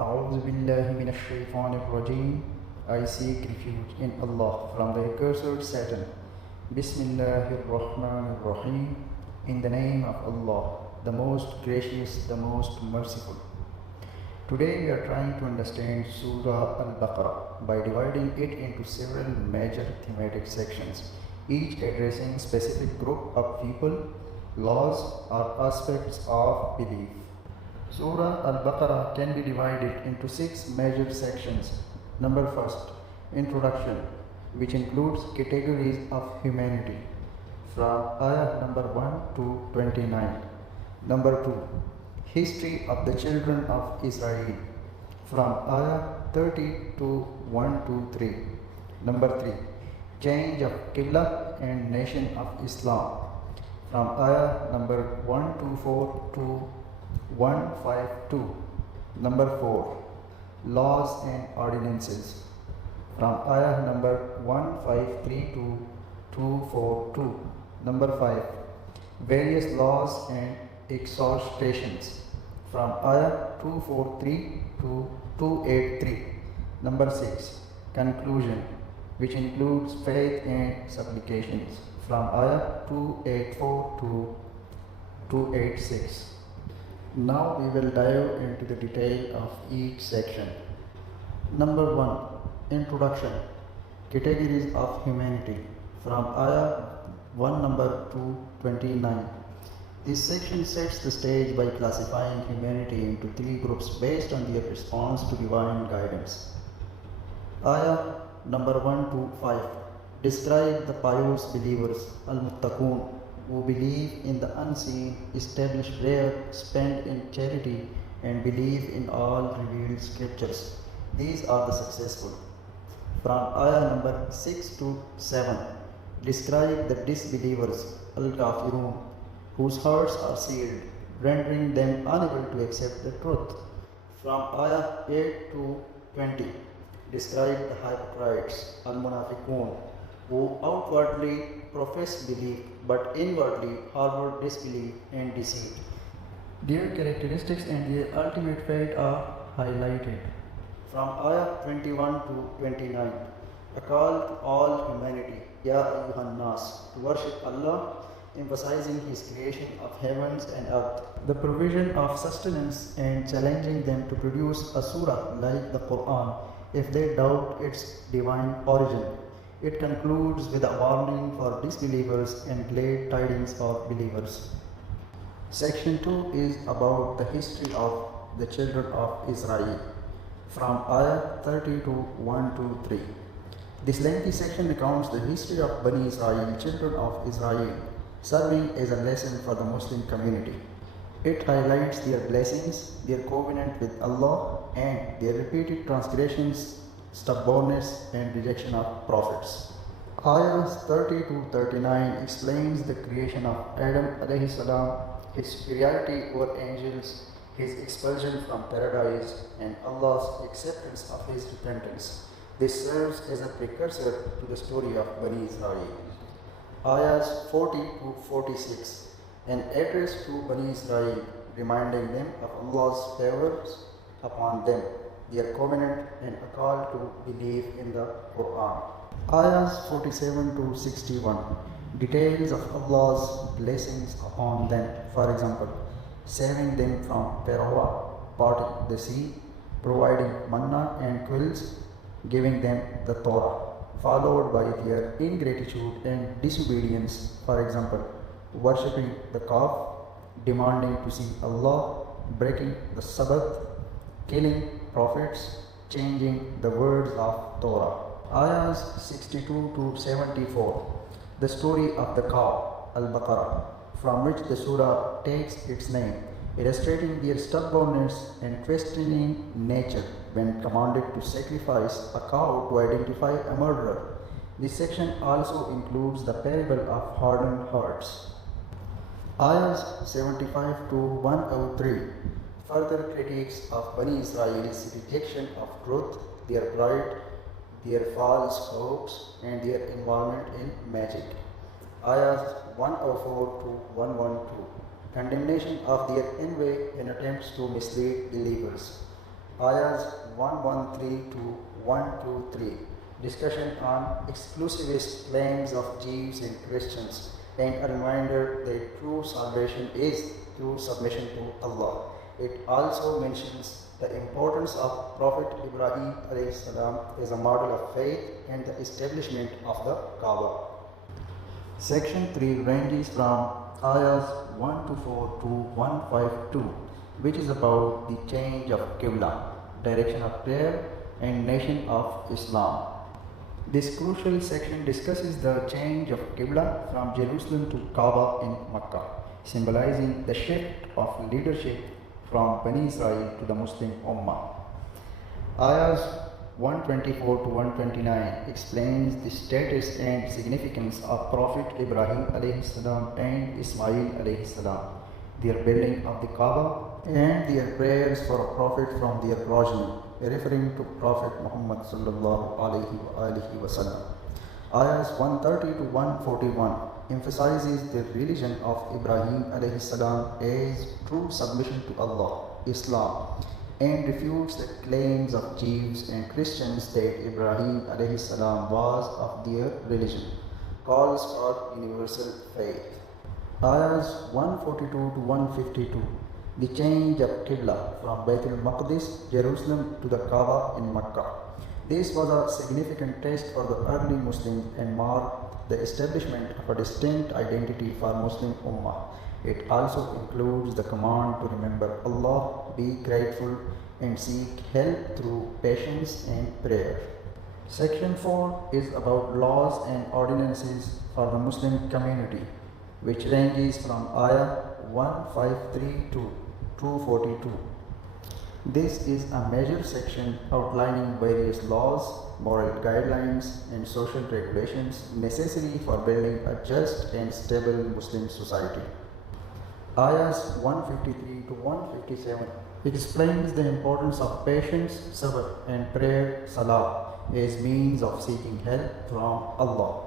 أعوذ بالله من الشيطان الرجيم. I seek refuge in Allah from the accursed Satan. Bismillahir Rahmanir Rahim. In the name of Allah, the most gracious, the most merciful. Today we are trying to understand Surah Al-Baqarah by dividing it into several major thematic sections, each addressing specific group of people, laws or aspects of belief. Surah Al-Baqarah can be divided into 6 major sections. Number first, introduction, which includes categories of humanity from ayah number 1 to 29. Number 2, history of the children of Israel from ayah 30 to 1 to 3. Number 3, change of Qiblah and nation of Islam from ayah number 124 to 152. Number 4, laws and ordinances from ayah number 153 to 242. Number 5, various laws and exhortations from ayah 243 to 283. Number 6, conclusion, which includes faith and supplications from ayah 284 to 286. Now we will dive into the detail of each section. Number 1, introduction, categories of humanity from ayah 1 number 229. This section sets the stage by classifying humanity into 3 groups based on their response to divine guidance. Ayah number 1 to 5 describe the pious believers, al-Muttaqun, who believe in the unseen, establish prayer, spend in charity, and believe in all revealed scriptures. These are the successful. From ayah number 6 to 7, describe the disbelievers, al-Kafirun, whose hearts are sealed, rendering them unable to accept the truth. From ayah 8 to 20, describe the hypocrites, al-Munafiqun, who outwardly profess belief but inwardly harbor disbelief and deceit. Their characteristics and their ultimate fate are highlighted. From ayah 21 to 29, a call to all humanity, Ya ayyuhan nas, to worship Allah, emphasizing His creation of heavens and earth, the provision of sustenance, and challenging them to produce a surah like the Qur'an if they doubt its divine origin. It concludes with a warning for disbelievers and glad tidings for believers. Section 2 is about the history of the children of Israel from ayah 30 to 1 to 3. This lengthy section recounts the history of Bani Israel, children of Israel, serving as a lesson for the Muslim community. It highlights their blessings, their covenant with Allah, and their repeated transgressions, stubbornness, and rejection of prophets. Ayahs 30 to 39 explains the creation of Adam alayhi salam, his superiority over angels, his expulsion from paradise, and Allah's acceptance of his repentance. This serves as a precursor to the story of Bani Israel. Ayahs 40 to 46, an address to Bani Israel, reminding them of Allah's favors upon them, their covenant, and a call to believe in the Qur'an. Ayahs 47 to 61, details of Allah's blessings upon them. For example, saving them from Pharaoh, parting the sea, providing manna and quails, giving them the Torah, followed by their ingratitude and disobedience. For example, worshipping the calf, demanding to see Allah, breaking the Sabbath, killing prophets, changing the words of Torah. Ayahs 62 to 74, the story of the cow, Al-Baqarah, from which the surah takes its name, illustrating their stubbornness and questioning nature when commanded to sacrifice a cow to identify a murderer. This section also includes the parable of hardened hearts. Ayahs 75 to 103, further critiques of Bani Israel's rejection of truth, their pride, their false hopes, and their involvement in magic. Ayahs 104 to 112, condemnation of their envy and attempts to mislead believers. Ayahs 113 to 123. Discussion on exclusivist claims of Jews and Christians, and a reminder that true salvation is through submission to Allah. It also mentions the importance of Prophet Ibrahim as a model of faith and the establishment of the Kaaba. Section 3 ranges from Ayahs 124 to 152, which is about the change of Qiblah, direction of prayer, and nation of Islam. This crucial section discusses the change of Qiblah from Jerusalem to Kaaba in Makkah, symbolizing the shift of leadership from Bani Israel to the Muslim Ummah. Ayahs 124 to 129 explains the status and significance of Prophet Ibrahim and Ismail, their building of the Kaaba, and their prayers for a prophet from their progeny, referring to Prophet Muhammad sallallahu alaihi wasallam. Ayahs 130 to 141 emphasizes the religion of Ibrahim alayhi salam as true submission to Allah, Islam, and refutes the claims of Jews and Christians that Ibrahim alayhi salam was of their religion, calls for universal faith. Ayahs 142 to 152, the change of Qiblah from Baitul Maqdis, Jerusalem to the Kaaba in Makkah. This was a significant test for the early Muslims and marked the establishment of a distinct identity for Muslim Ummah. It also includes the command to remember Allah, be grateful, and seek help through patience and prayer. Section 4 is about laws and ordinances for the Muslim community, which ranges from Ayah 153 to 242. This is a major section outlining various laws, moral guidelines, and social regulations necessary for building a just and stable Muslim society. Ayahs 153 to 157 explains the importance of patience, sabr, and prayer, salah, as means of seeking help from Allah,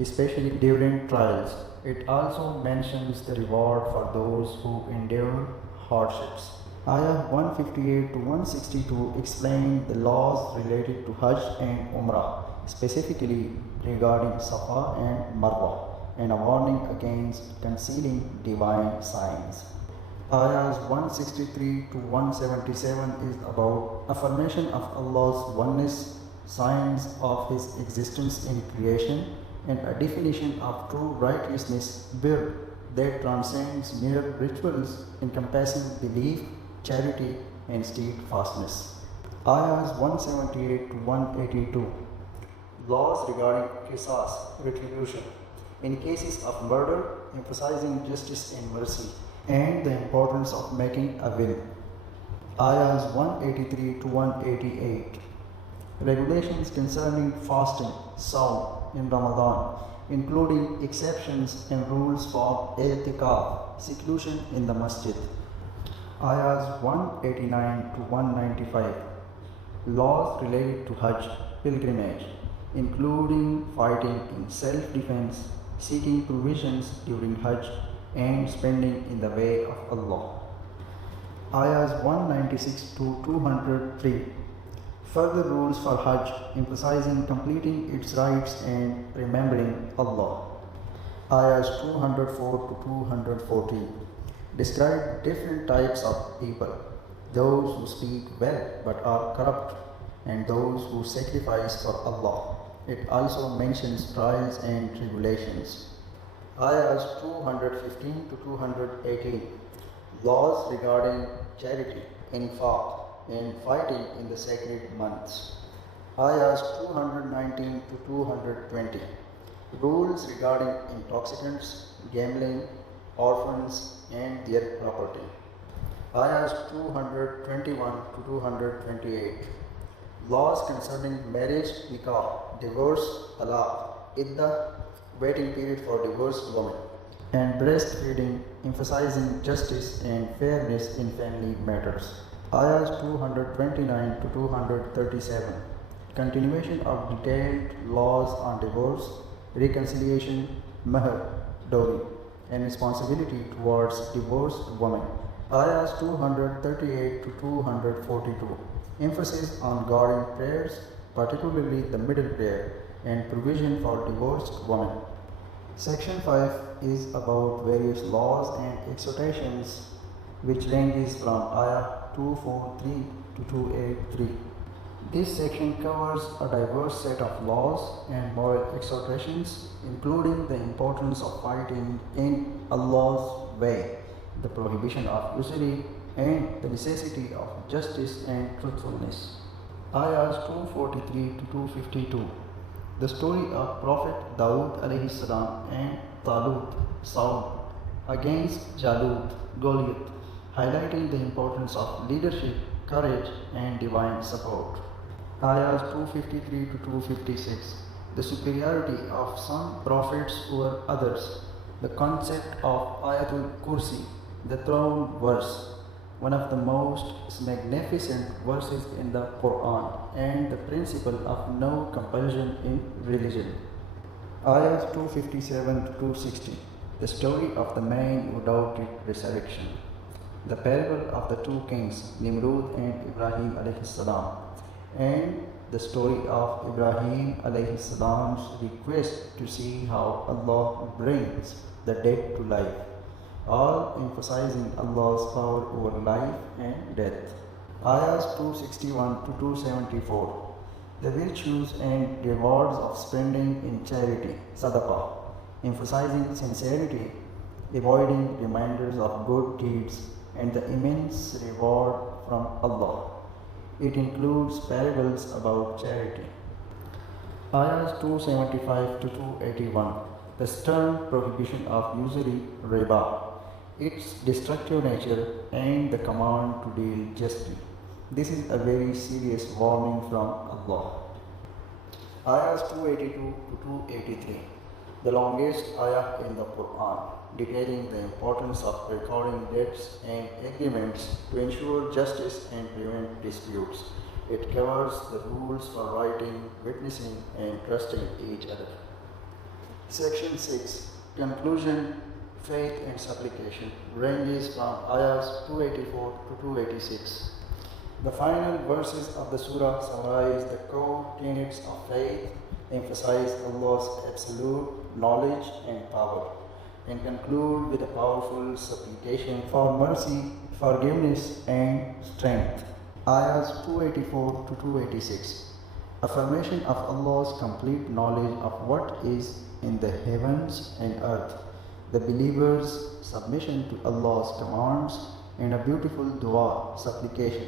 especially during trials. It also mentions the reward for those who endure hardships. Ayah 158 to 162 explain the laws related to Hajj and Umrah, specifically regarding Safa and Marwa, and a warning against concealing divine signs. Ayahs 163 to 177 is about affirmation of Allah's oneness, signs of His existence in creation, and a definition of true righteousness, bir, that transcends mere rituals, encompassing belief, charity, and steadfastness. Ayahs 178 to 182, laws regarding qisas, retribution, in cases of murder, emphasizing justice and mercy, and the importance of making a will. Ayahs 183 to 188, regulations concerning fasting, Sawm in Ramadan, including exceptions and rules for i'tikaf, seclusion in the masjid. Ayahs 189 to 195, laws related to Hajj, pilgrimage, including fighting in self-defense, seeking provisions during Hajj, and spending in the way of Allah. Ayahs 196 to 203, further rules for Hajj, emphasizing completing its rites and remembering Allah. Ayahs 204 to 214 describe different types of people, those who speak well but are corrupt, and those who sacrifice for Allah. It also mentions trials and tribulations. Ayahs 215 to 218, laws regarding charity, infaq, and fighting in the sacred months. Ayahs 219 to 220, rules regarding intoxicants, gambling, orphans, and their property. Ayahs 221 to 228, laws concerning marriage, nikah, divorce, talaq, iddah, waiting period for divorced women, and breastfeeding, emphasizing justice and fairness in family matters. Ayahs 229 to 237, continuation of detailed laws on divorce, reconciliation, mahr, dowry, and responsibility towards divorced women. Ayahs 238 to 242. Emphasis on guarding prayers, particularly the middle prayer, and provision for divorced women. Section 5 is about various laws and exhortations, which ranges from Ayah 243 to 283. This section covers a diverse set of laws and moral exhortations, including the importance of fighting in Allah's way, the prohibition of usury, and the necessity of justice and truthfulness. Ayahs 243 to 252. The story of Prophet Dawood alayhi salam and Talut, Saul, against Jalut, Goliath, highlighting the importance of leadership, courage, and divine support. Ayahs 253 to 256. The superiority of some prophets over others. The concept of al-Kursi, the throne verse, one of the most magnificent verses in the Qur'an, and the principle of no compulsion in religion. Ayahs 257 to 260. The story of the man who doubted resurrection. The parable of the two kings, Nimrud and Ibrahim alayhi salam, and the story of Ibrahim alayhi salam's request to see how Allah brings the dead to life, all emphasizing Allah's power over life and death. Ayahs 261 to 274. The virtues and rewards of spending in charity, sadaqah, emphasizing sincerity, avoiding reminders of good deeds, and the immense reward from Allah. It includes parables about charity. Ayahs 275 to 281. The stern prohibition of usury, Riba, its destructive nature, and the command to deal justly. This is a very serious warning from Allah. Ayahs 282 to 283. The longest ayah in the Qur'an, detailing the importance of recording debts and agreements to ensure justice and prevent disputes. It covers the rules for writing, witnessing, and trusting each other. Section 6. Conclusion, faith and supplication, ranges from ayahs 284 to 286. The final verses of the surah summarize the core tenets of faith, emphasize Allah's absolute knowledge and power, and conclude with a powerful supplication for mercy, forgiveness, and strength. Ayahs 284 to 286. Affirmation of Allah's complete knowledge of what is in the heavens and earth, the believer's submission to Allah's commands, and a beautiful dua, supplication,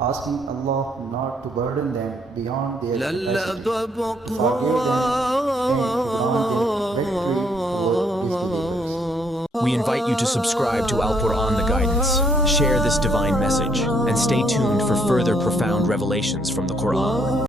asking Allah not to burden them beyond their capacity, to forgive them, and to grant them victory over disbelievers. We invite you to subscribe to Al-Qur'an the Guidance, share this divine message, and stay tuned for further profound revelations from the Qur'an.